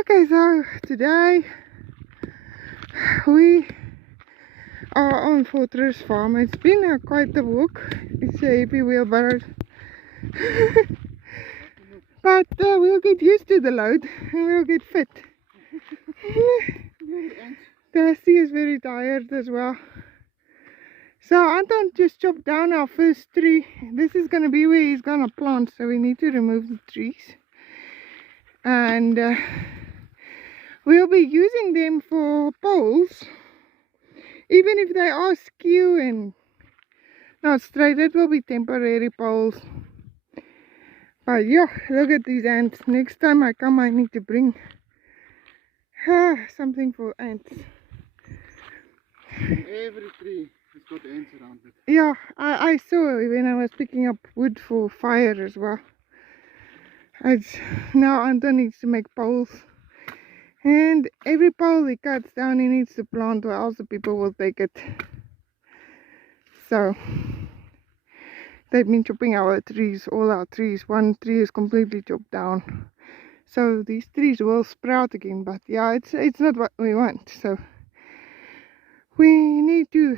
Okay, so today we are on Fortress Farm. It's been quite a walk. It's a heavy wheelbarrow. But we'll get used to the load and we'll get fit. Dusty is very tired as well. So Anton just chopped down our first tree. This is going to be where he's going to plant, so we need to remove the trees. And we'll be using them for poles. Even if they are skew and not straight, it will be temporary poles. But yeah, look at these ants. Next time I come, I need to bring something for ants. Every tree has got ants around it. Yeah, I saw when I was picking up wood for fire as well. Now Anton needs to make poles. And every pole he cuts down, he needs to plant, or else the people will take it. So they've been chopping our trees, all our trees. One tree is completely chopped down. So these trees will sprout again, but yeah, it's not what we want. So we need to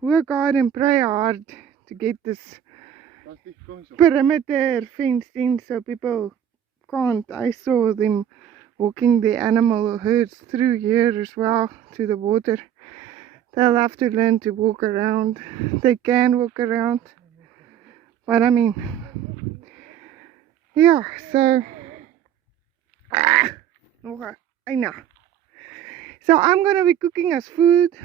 work hard and pray hard to get this perimeter fenced in so people can't. I saw them walking the animal herds through here as well to the water. They'll have to learn to walk around. They can walk around, but I mean, yeah, so I know. So I'm gonna be cooking us food.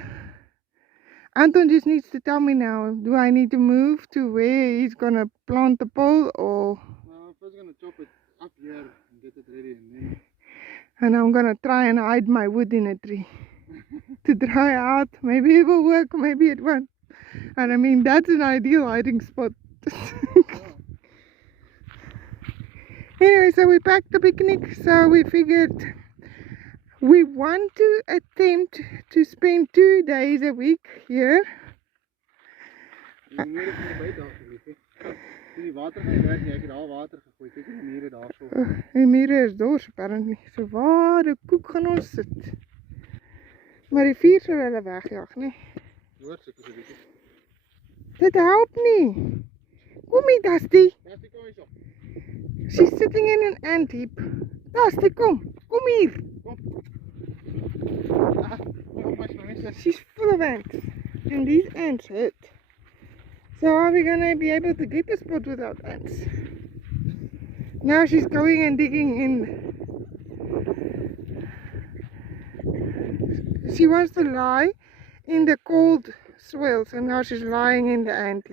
Anton just needs to tell me now, do I need to move to where he's gonna plant the pole, or No, I'm first gonna chop it up here and get it ready, and I'm gonna try and hide my wood in a tree to dry out. Maybe it will work, maybe it won't. And I mean, that's an ideal hiding spot. Anyway, so we packed the picnic, so we figured we want to attempt to spend 2 days a week here. Die mure is dors apparently. So waar de koek gaan ons sit. Maar die vuur sal hulle wegjaag, nee. Dit help nie. Kom hier, Dusty. She's sitting in an ant heap. Dusty, kom. Kom hier. She's full of ants. And these ants hurt. So are we going to be able to get the spot without ants? Now she's going and digging in. She wants to lie in the cold soil, so now she's lying in the ant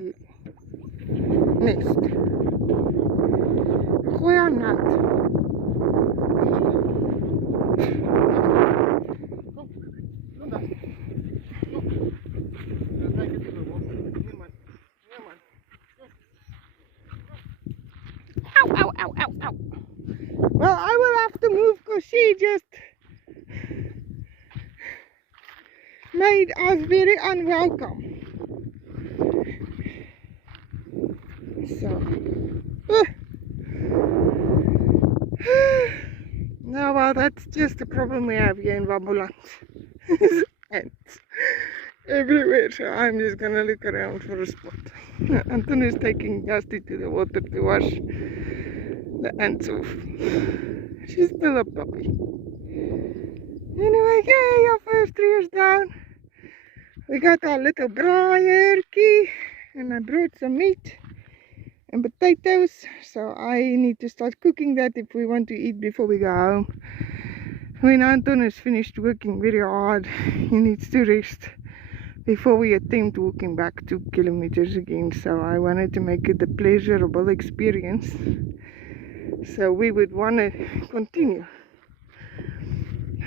nest. Gooi haar nat. Ow, ow, ow, ow, ow. Well, I will have to move because she just made us very unwelcome. So, no, well, that's just the problem we have here in Wambuland. Ants everywhere, so I'm just gonna look around for a spot. Anton is taking Dusty to the water to wash the ants off. She's still a puppy. Anyway, yay, our first tree is down. We got our little braaiertjie, and I brought some meat and potatoes, so I need to start cooking that if we want to eat before we go home. When Anton is finished working very hard, he needs to rest before we attempt walking back 2 kilometers again. So I wanted to make it a pleasurable experience, so we would want to continue.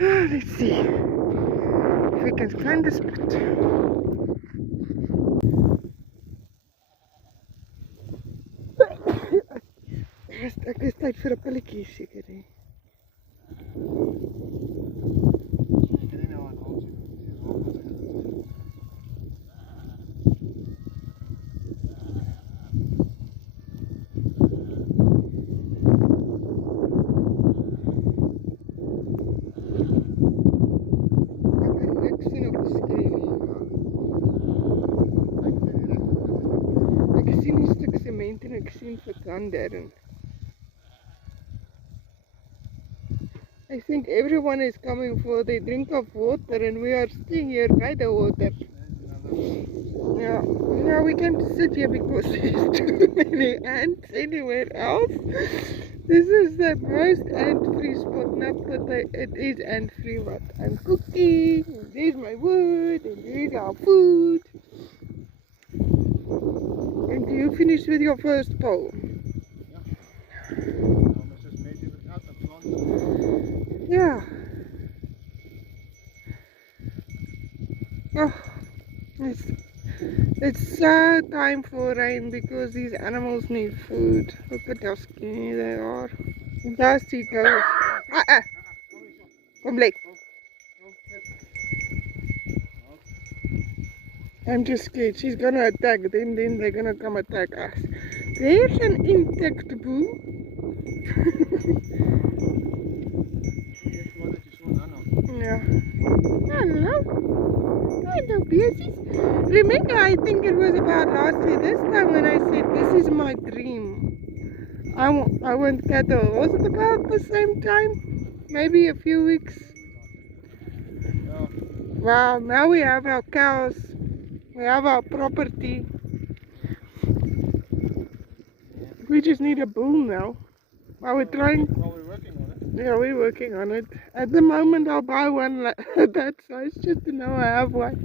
Let's see if we can find a spot. Ek is tyd vir 'n pilletjie seker hè. on, Darren. I think everyone is coming for their drink of water and we are staying here by the water. Yeah, now we can't sit here because there's too many ants anywhere else. This is the most ant-free spot. Not that it is ant-free, but I'm cooking. And there's my wood, and there's our food. And you finished with your first pole? Yeah. Oh, it's so time for rain because these animals need food. Look at how skinny they are. Dusty goes. Kom blik. I'm just scared. She's gonna attack them, then they're gonna come attack us. There's an insect boo. Yeah. Hello. Hello, beasties. Remember, I think it was about last year, this time when I said, this is my dream. I want cattle. Was it about the same time? Maybe a few weeks? Wow, now we have our cows. We have our property. We just need a bull now. Well, we're trying. Well, we're working on it. Yeah, we're working on it. At the moment, I'll buy one that size just to know I have one.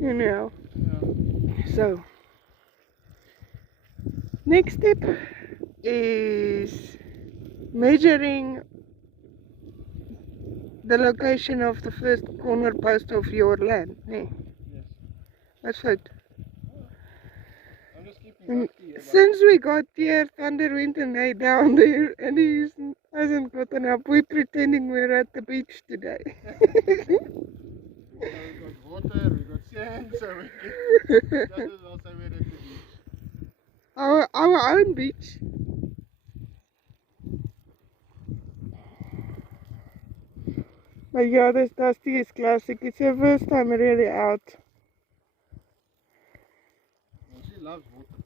You know. Yeah. So, next step is measuring the location of the first corner post of your land. Nee. Yes. That's it. I'm just keeping up here. Since we got here, Thunder went and lay down there and he hasn't gotten up. We're pretending we're at the beach today. We've got water, we've got sand, so we can, that is also where it is. Our own beach. But yeah, this Dusty is classic. It's her first time really out. Well, she loves water. I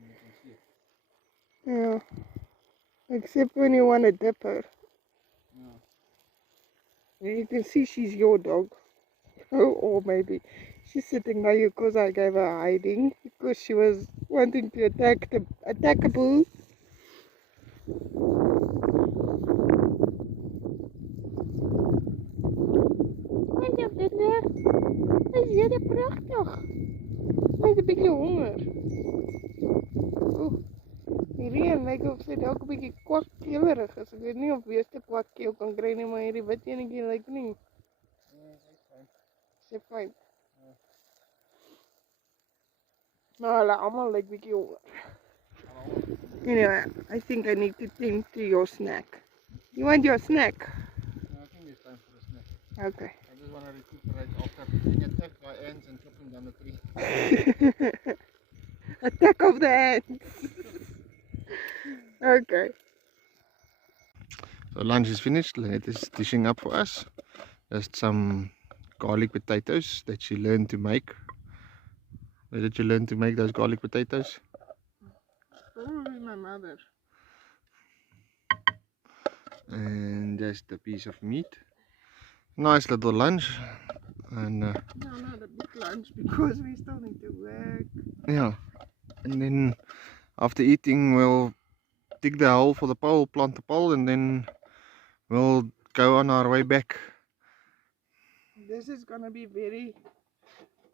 mean, you can see it. Yeah. Except when you want to dip her. Yeah. You can see she's your dog. Or maybe she's sitting by you because I gave her hiding. Because she was wanting to attack a bull. Wat is dit nou? Is dit pragtig? Met 'n bietjie honger. Oeh. Hierdie een lyk of sy dalk 'n bietjie kwakkeelerig is. Ek weet nie of weeste kwakkeel kan kry nie, maar hierdie wit enetjie lyk nie. Sy fyn. Maar hulle almal lyk bietjie honger. Anyway, I think I need to tend to your snack. You want your snack? Yeah, I think it's time for a snack. Okay. I just want to recuperate after being attacked by ants and chopping down the tree. Attack of the ants. Okay. So lunch is finished. Lynette is dishing up for us. Just some garlic potatoes that she learned to make. Where did you learn to make those garlic potatoes? Probably my mother. And just a piece of meat. Nice little lunch. And No, not a big lunch because we still need to work. yeah, and then after eating we'll dig the hole for the pole, plant the pole, and then we'll go on our way back. This is gonna be very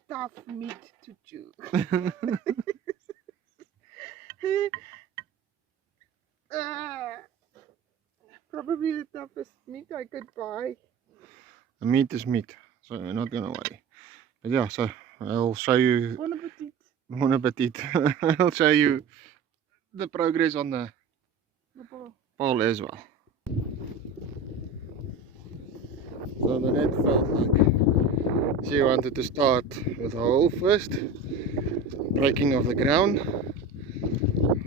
tough meat to chew. Probably the toughest meat I could buy. The meat is meat, so we're not gonna worry. But yeah, so I'll show you. Bon appetit. Bon appetit. I'll show you the progress on the pole as well. So the net felt like she wanted to start with the hole first, breaking of the ground.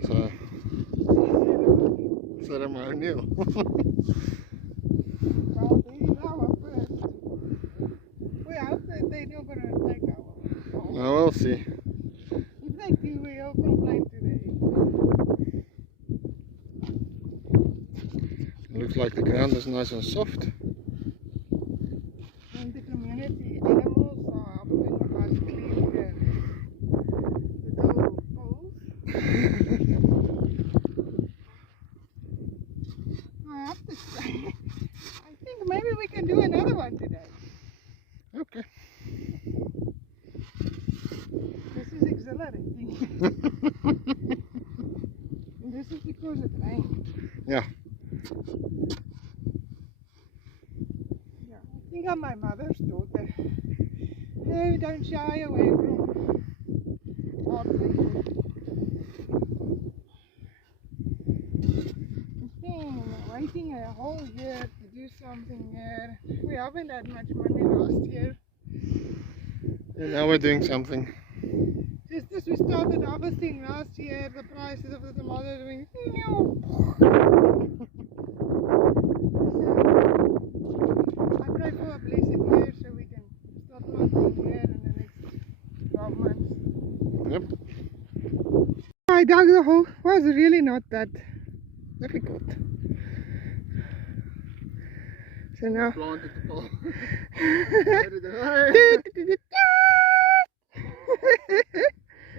So ceremonial. Well, these are first. We hope that they're not gonna take our. Now we'll see. If they do, we'll complain today. like the ground is nice and soft. And the community animals are helping us clean the little poles. I have to say, I think maybe we can do another one today. Okay. This is exhilarating. And this is because it rained. Yeah. Yeah, I think I'm my mother's daughter. No, don't shy away from hard labor. Waiting a whole year to do something here. We haven't had much money last year. And now we're doing something. Just as we started harvesting last year, the prices of the tomatoes went I pray for a blessed year so we can start planting here in the next 12 months. Yep. I dug the hole. Was really not that difficult. So now Planted the pole.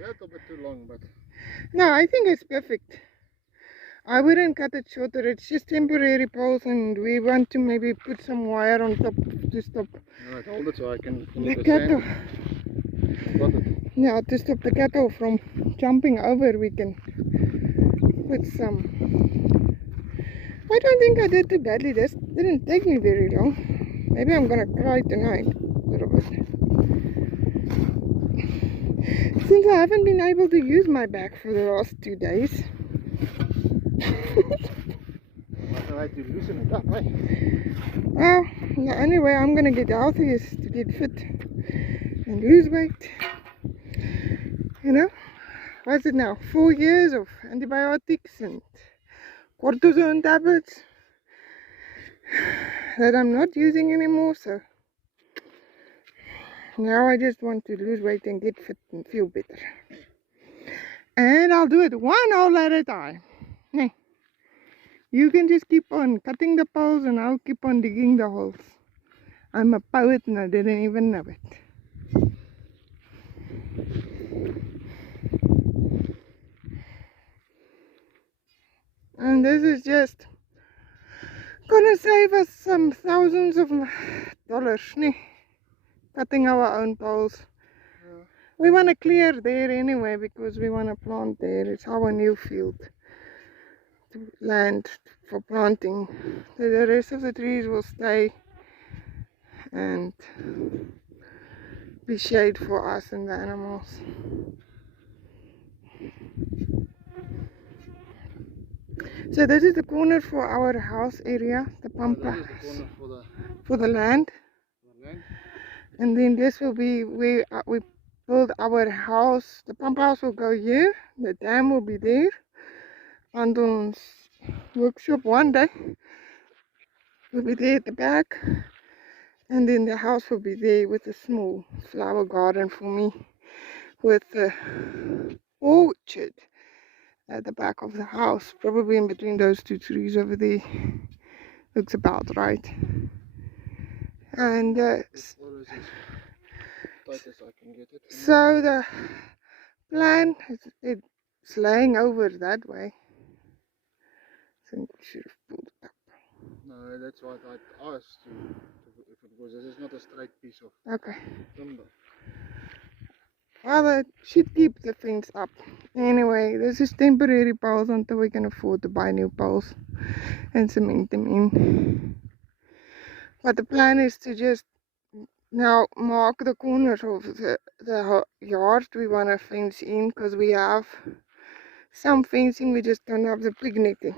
That's a bit too long, but No, I think it's perfect. I wouldn't cut it shorter. It's just temporary poles, and we want to maybe put some wire on top to stop alright, hold it so I can the cattle. Got it. Yeah, to stop the cattle from jumping over, we can put some. I don't think I did too badly. This didn't take me very long. Maybe I'm gonna cry tonight a little bit. Since I haven't been able to use my back for the last 2 days. I like to loosen it up, eh? Well, the only way I'm gonna get healthy is to get fit and lose weight. You know? What's it now? 4 years of antibiotics and cortisone tablets that I'm not using anymore, so now I just want to lose weight and get fit and feel better. And I'll do it one hole at a time. Hey, you can just keep on cutting the poles and I'll keep on digging the holes. I'm a poet and I didn't even know it. And this is just gonna save us some thousands of dollars, nee? Cutting our own poles. We want to clear there anyway because we want to plant there. It's our new field land for planting. The rest of the trees will stay and be shade for us and the animals. So this is the corner for our house area, the pampa, for the land. And then this will be where we build our house. The pump house will go here, the dam will be there. Anton's workshop one day will be there at the back. And then the house will be there with a small flower garden for me, with the orchard at the back of the house, probably in between those two trees over there. Looks about right. And so the plan is it's laying over that way. I think we should have pulled it up. No, that's what I asked you if it was. This is not a straight piece of timber. Well, it should keep the fence up. Anyway, this is temporary poles until we can afford to buy new poles and cement them in. But the plan is to just now mark the corners of the yard we want to fence in, because we have some fencing, we just don't have the pig netting.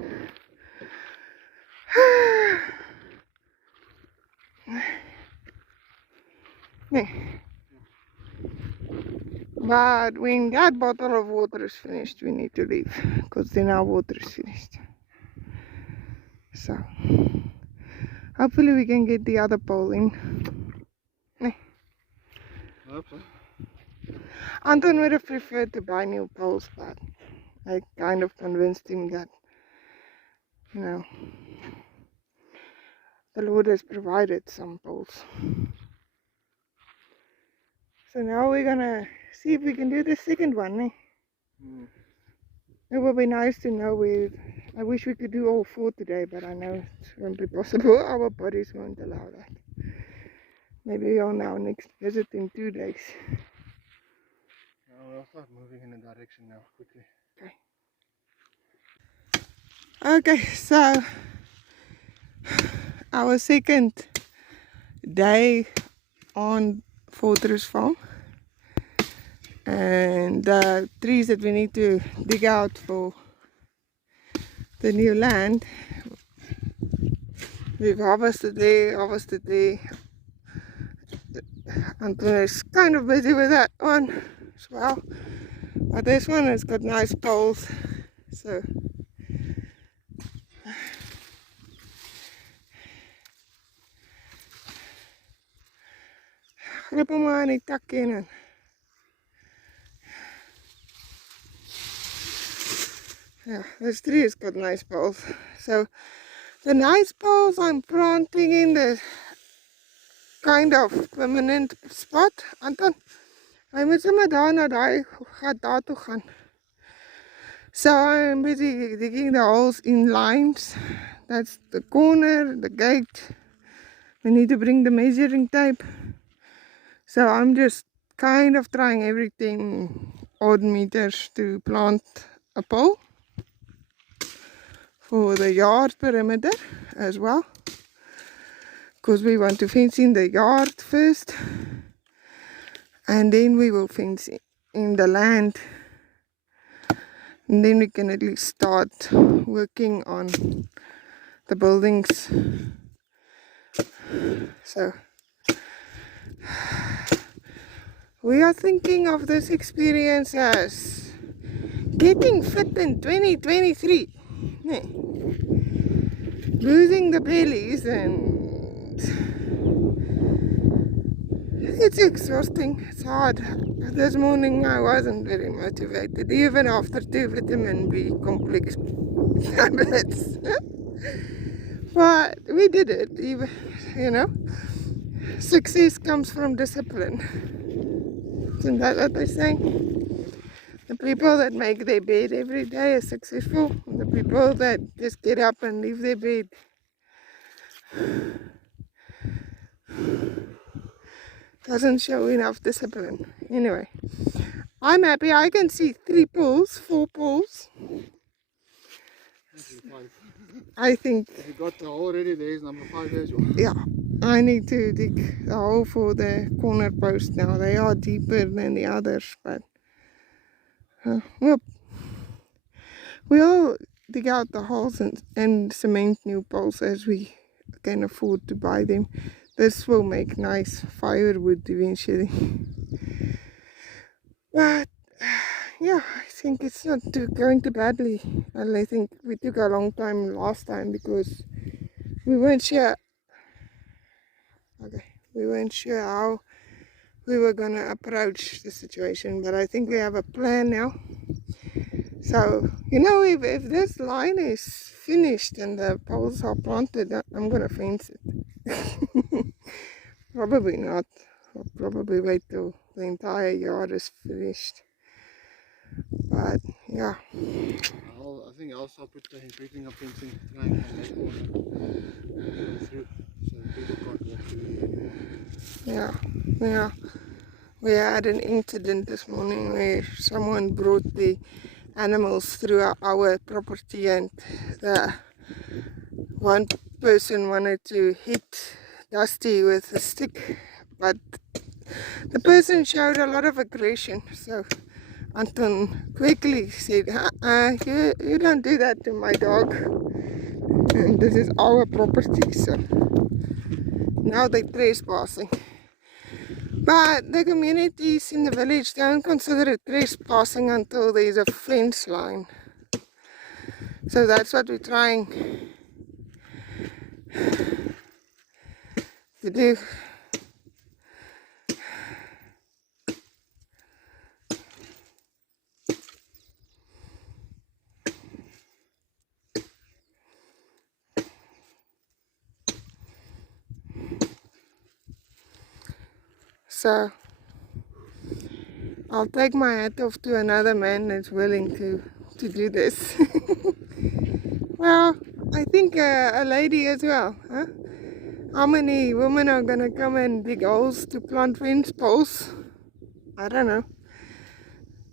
But when that bottle of water is finished, we need to leave, because then our water is finished. So hopefully we can get the other pole in. Anton would have preferred to buy new poles, but I kind of convinced him that, you know, the Lord has provided some poles. So now we're gonna see if we can do the second one. Eh? It would be nice to know where. I wish we could do all 4 today, but I know it won't be possible. Our bodies won't allow that. Maybe on our next visit in 2 days. We'll start moving in a direction now, quickly. Okay, so our second day on Fortress Farm, and the trees that we need to dig out for the new land, we've harvested there. Anton is kind of busy with that one as well, but this one has got nice poles, so grip hom maar in die tak in. Yeah, this tree has got nice poles. So the nice poles I'm planting in the kind of permanent spot. Anton, I moet sommer daar na daai gat daar toe gaan. So I'm busy digging the holes in lines. That's the corner, the gate. We need to bring the measuring tape. So I'm just kind of trying everything odd meters to plant a pole for the yard perimeter as well, because we want to fence in the yard first, and then we will fence in the land, and then we can at least start working on the buildings. So we are thinking of this experience as getting fit in 2023. Losing the bellies, and it's exhausting, it's hard. This morning I wasn't very motivated, even after 2 vitamin B complex tablets. But we did it, even, you know. Success comes from discipline. Isn't that what they say? The people that make their bed every day are successful. The people that just get up and leave their bed doesn't show enough discipline. Anyway, I'm happy. I can see 3 poles, 4 poles. I think. If you got the hole already, there is number 5 as well. Yeah, I need to dig the hole for the corner post now. They are deeper than the others, but we'll dig out the holes and cement new poles as we can afford to buy them. This will make nice firewood eventually. But yeah, I think it's not going too badly. And I think we took a long time last time because we weren't sure. We weren't sure how we were gonna approach the situation, but I think we have a plan now. So, you know, if this line is finished and the poles are planted, I'm gonna fence it. Probably not. I'll probably wait till the entire yard is finished. But yeah. I think I'll start putting up fencing, trying to make one through, so people can't walk through anymore. Yeah. We had an incident this morning where someone brought the animals through our property, and the one person wanted to hit Dusty with a stick, but the person showed a lot of aggression, so Anton quickly said, you don't do that to my dog, and this is our property. So now they're trespassing. But the communities in the village don't consider it trespassing until there's a fence line. So that's what we're trying to do. So I'll take my hat off to another man that's willing to do this. Well, I think a lady as well, huh? How many women are gonna come and dig holes to plant fence poles? I don't know.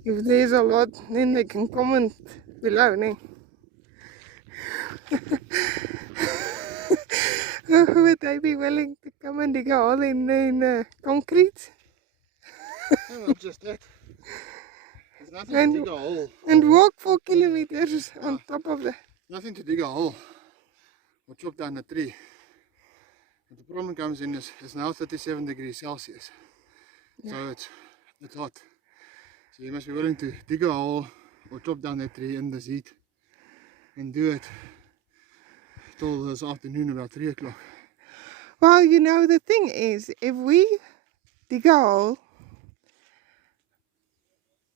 If there's a lot, then they can comment below, ne? Would they be willing to come and dig a hole in concrete? No, not just that. There's nothing to dig a hole. And walk 4 kilometers on top of the... Nothing to dig a hole or chop down a tree. But the problem comes in is it's now 37 degrees Celsius. Yeah. So it's hot. So you must be willing to dig a hole or chop down a tree in this heat and do it till this afternoon about 3 o'clock. Well, you know, the thing is, if we dig a hole,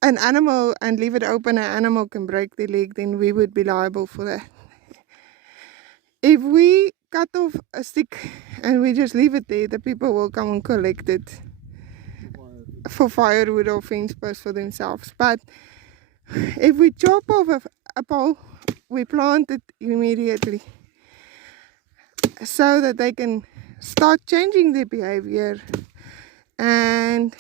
an animal, and leave it open, an animal can break the leg, then we would be liable for that. If we cut off a stick and we just leave it there, the people will come and collect it for firewood or fence posts for themselves. But if we chop off a pole, we plant it immediately so that they can start changing their behavior. And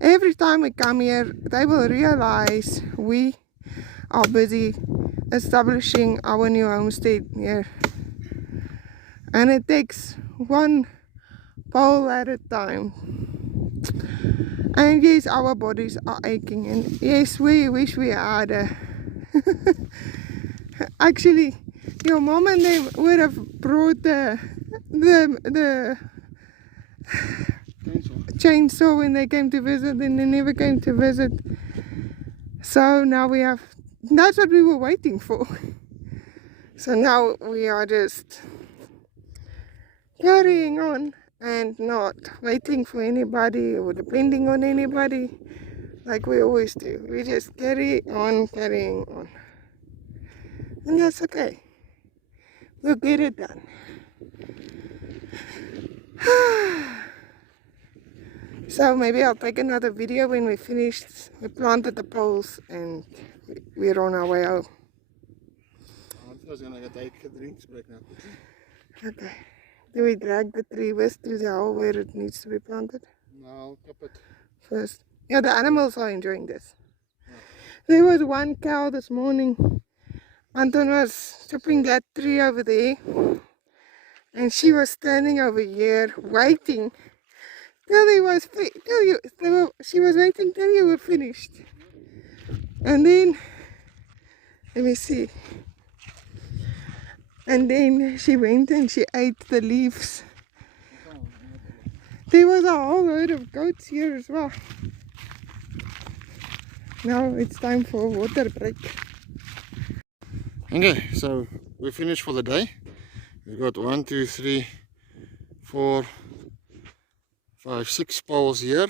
every time we come here, they will realize we are busy establishing our new homestead here. And it takes one pole at a time. And yes, our bodies are aching. And yes, we wish we had a... Actually, your mom and them would have brought the chainsaw when they came to visit, and they never came to visit. So now we have, that's what we were waiting for. So now we are just carrying on and not waiting for anybody or depending on anybody like we always do. We just carry on carrying on. And that's okay. We'll get it done. So maybe I'll take another video when we finished. We planted the poles and we're on our way home. I was gonna take a drinks break now. Okay. Do we drag the tree west to the hole where it needs to be planted? No, I'll chop it first. Yeah, the animals are enjoying this. Yeah. There was one cow this morning. Anton was chopping that tree over there, and she was standing over here waiting till she was waiting till you were finished. And then, let me see. And then she went and she ate the leaves. There was a whole load of goats here as well. Now it's time for a water break. Okay, so we're finished for the day. We've got 1, 2, 3, 4, 5, 6 poles here.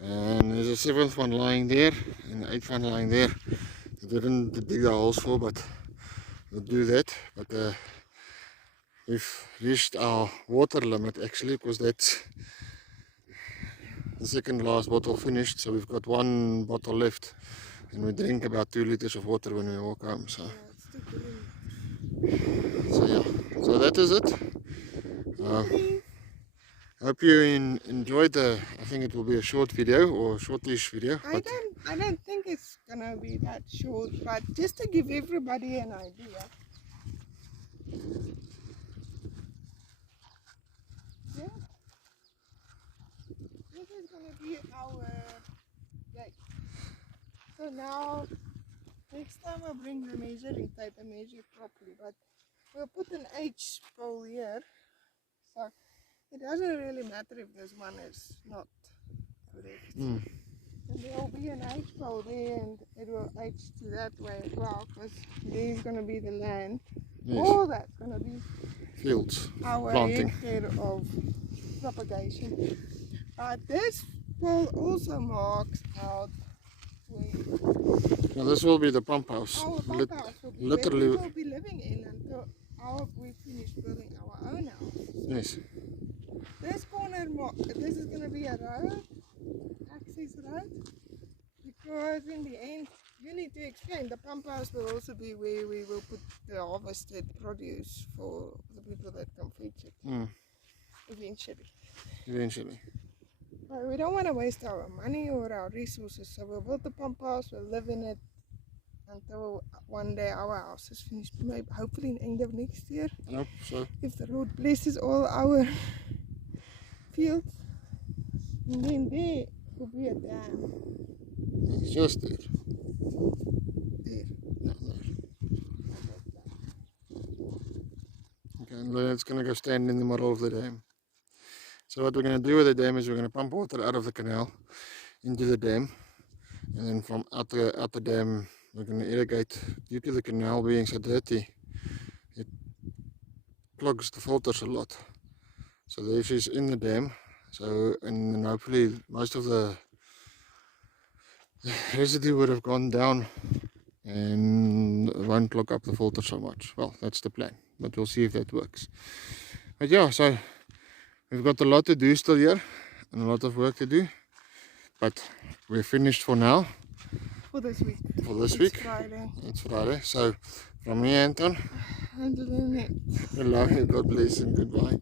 And there's a 7th one lying there and the 8th one lying there. I didn't dig the holes for, but we'll do that. But we've reached our water limit actually, because that's the second last bottle finished. So we've got 1 bottle left, and we drink about 2 liters of water when we walk home. So yeah, so that is it. Hope you enjoyed the, I think it will be a short video or shortish video. I don't think it's gonna be that short, but just to give everybody an idea. Yeah. This is gonna be our gate. So now, next time I'll bring the measuring tape and measure properly, but we'll put an H pole here. So it doesn't really matter if this one is not correct. And there will be an H pole there, and it will H to that way as well, because there's going to be the land. Yes. All that's going to be fields, our planting. hectare of propagation. But this pole also marks out where... Now this will be the pump house. Our pump house will be literally. Where we will be living in until we finish building our own house. Yes. This corner this is going to be a road, access road, because in the end, you need to explain, the pump house will also be where we will put the harvested produce for the people that come fetch it, eventually. Eventually. But we don't want to waste our money or our resources, so we'll build the pump house, we'll live in it until one day our house is finished, maybe hopefully in the end of next year. Yep, so. If the Lord blesses all our fields, and then there will be a dam. It's just there. There. Yeah, there. Okay, and then it's going to go stand in the middle of the dam. So what we're going to do with the dam is we're going to pump water out of the canal into the dam, and then from out the dam we're going to irrigate. Due to the canal being so dirty, it clogs the filters a lot. So this is in the dam. So and then hopefully most of the residue would have gone down and it won't clog up the filter so much. Well, that's the plan, but we'll see if that works. But yeah, so we've got a lot to do still here and a lot of work to do, but we're finished for now. For this week. For this It's week. Friday. It's Friday. So from me, Anton. And then We love you. God bless and goodbye.